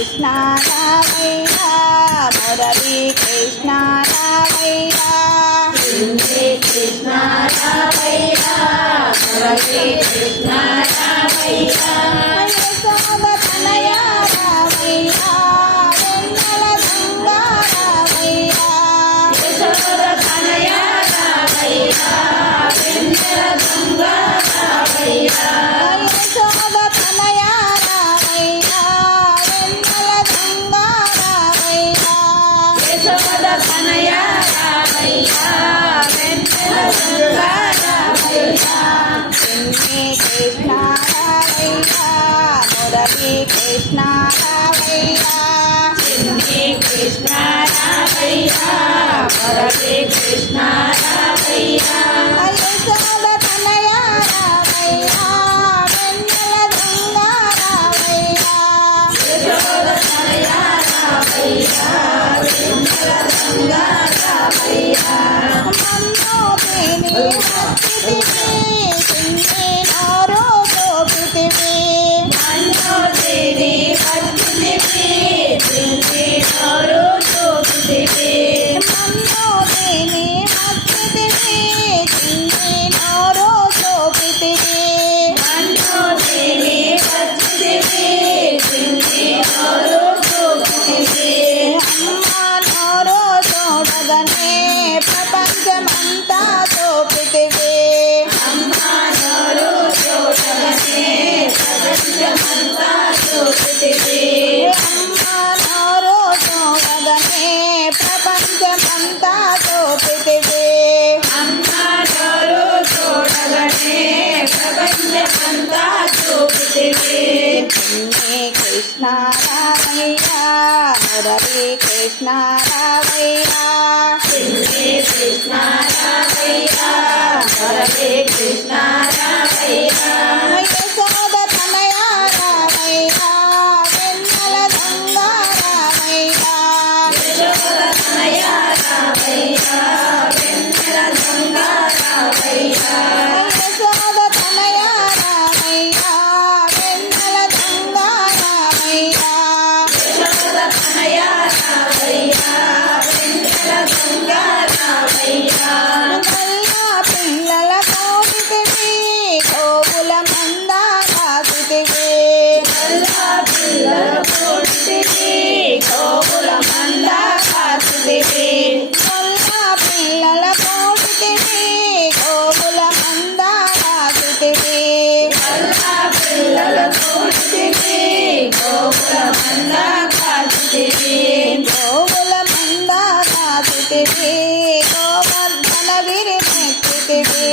కృష్ణ రామయ్య మురళీ కృష్ణ రామయ్య కృష్ణ రామయ్య మురళీ కృష్ణ రామయ్య యశోద తనయ రామయ్య వెన్నెల దొంగ రామయ్య యశోద తనయ రామయ్య వెన్నెల దొంగ రామయ్య యశోద తనయ రామయ్య వెన్నెల దొంగ రామయ్య యశోద తనయ రామయ్య వెన్నెల దొంగ రామయ్య కృష్ణ రామయ్య మురళీ కృష్ణ రామయ్య కృష్ణ రామయ్య మురళీ కృష్ణ రామయ్య యశోద తనయ రామయ్య వెన్నెల దొంగ రామయ్య యశోద తనయ రామయ్య వెన్నెల దొంగ రామయ్య మన్నోతిని మత్తితివి సింగి నోరు గోపితివి మన్నోతిని మత్తితివి సింగి నోరు గోపితివి మన్నోతిని మత్తితివి సింగి నోరు గోపితివి మన్నోతిని మత్తితివి సింగి నోరు గోపితివి అమ్మ నోరు చూడగనే ప్రపంచమంతా చూపితివి అమ్మా నోరు చూడగనే ప్రపంచమంతా చూపితివి అమ్మ నోరు చూడగనే ప్రపంచమంతా చూపితివి అమ్మా నోరు చూడగనే ప్రపంచమంతా చూపితివి కృష్ణ రామయ్య మురళీ కృష్ణ రామయ్య కృష్ణ రామయ్య మురళీ కృష్ణ రామయ్య యశోద తనయ రామయ్య వెన్నెల దొంగ రామయ్య యశోద తనయ రామయ్య వెన్నెల దొంగ రామయ్య యశోద తనయ రామయ్య వెన్నెల దొంగ రామయ్య యశోద తనయ రామయ్య వెన్నెల దొంగ రామయ్య గల్లా పిల్లల కోటితివి గోవుల మంద కాసితివి గల్లా పిల్లల కోటితివి గోవుల మంద కాసితివి గల్లా పిల్లల కోటితివి గోవుల మంద కాసితివి గల్లా పిల్లల కోటితివి గోవుల మంద కాసితివి గోవుల మంద కాసితివి గోవర్ధనగిరి మెచ్చితివి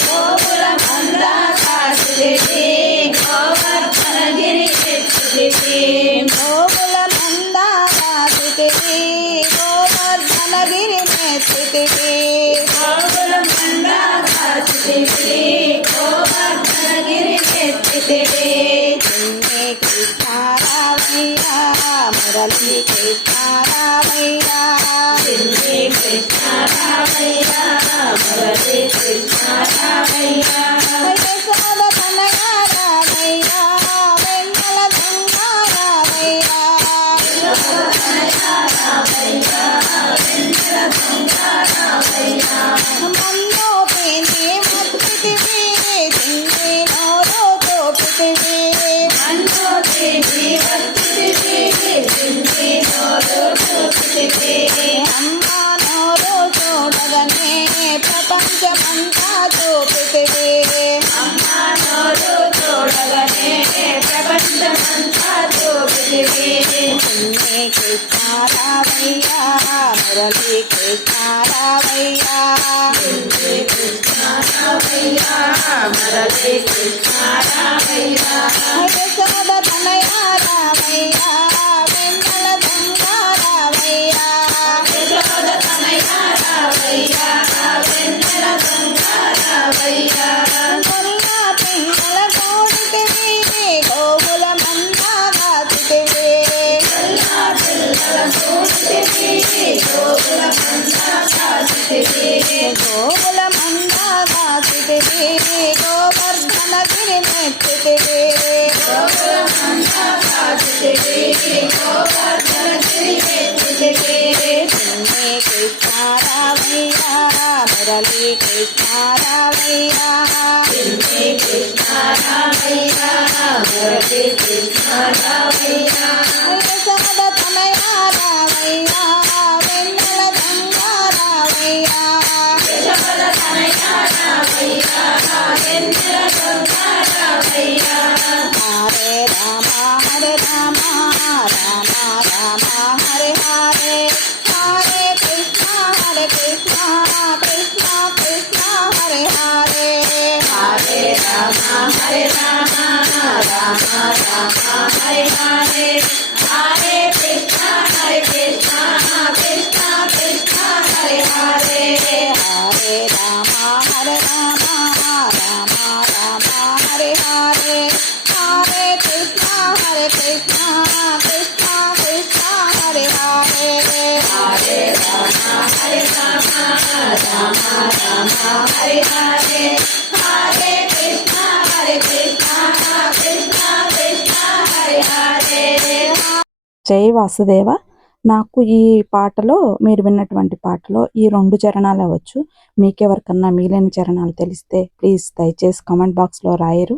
గోవుల మంద కాసితివి గోవర్ధనగిరి ఎత్తితివి గోవుల మంద కాసితివి గోవర్ధనగిరి మెచ్చితివి గోవుల మంద కాసితివి గోవర్ధనగిరి ఎత్తితివి కృష్ణ రామయ్య మురళీ కృష్ణ రామయ్య కృష్ణ రామయ్య మురళీ కృష్ణ రామయ్య యశోద తనయ రామయ్య వెన్నెల దొంగ రామయ్య మన్నోతిని మత్తితివి సింగి నోరు గోపితివి మన్నోతిని మత్తితివి సింగి నోరు గోపితివి అమ్మ నోరు చూడగనే ప్రపంచమంతా చూపితివి అమ్మా నోరు చూడగనే ప్రపంచమంతా చూపితివి కృష్ణ రామయ్య మురళీ కృష్ణ రామయ్య కృష్ణ రామయ్య మురళీ కృష్ణ రామయ్య యశోద తనయ రామయ్య వెన్నెల దొంగ రామయ్య యశోద తనయ రామయ్య వెన్నెల దొంగ రామయ్య గొల్ల పిల్లల కోడితివి గోవుల మంద కాసితివి గల్లా పిల్లల కోటితివి గోవుల మంద కాసితివి గోవుల మంద కాసితివి గోవర్ధనగిరి మెచ్చితివి గోవుల మంద కాసితివి కృష్ణ రామయ్య చిన్ని కృష్ణ రామయ్య మురళి కృష్ణ రామయ్య యశోద తనయ రామయ్య వెన్నెల దొంగ రామయ్య యశోద తనయ రామయ్య వెన్నెల దొంగ రామయ్య హరే రామ రామ రామ రామ హరే హరే హరే కృష్ణ కృష్ణ కృష్ణ హరే హరే హరే రామ రామ రామ హరే హరే హరే కృష్ణ కృష్ణ కృష్ణ హరే హరే హరే రామ రామ రామ హరే హరే హరే కృష్ణ కృష్ణ కృష్ణ హరే హరే హరే రామ రామ హరే హరే హరే కృష్ణ కృష్ణ హరే హరే. జై వాసుదేవ. నాకు ఈ పాటలో మీరు విన్నటువంటి పాటలో ఈ 2 చరణాలు అవ్వచ్చు. మీకెవరికన్నా మిగిలిన చరణాలు తెలిస్తే ప్లీజ్ దయచేసి కామెంట్ బాక్స్లో రాయరు.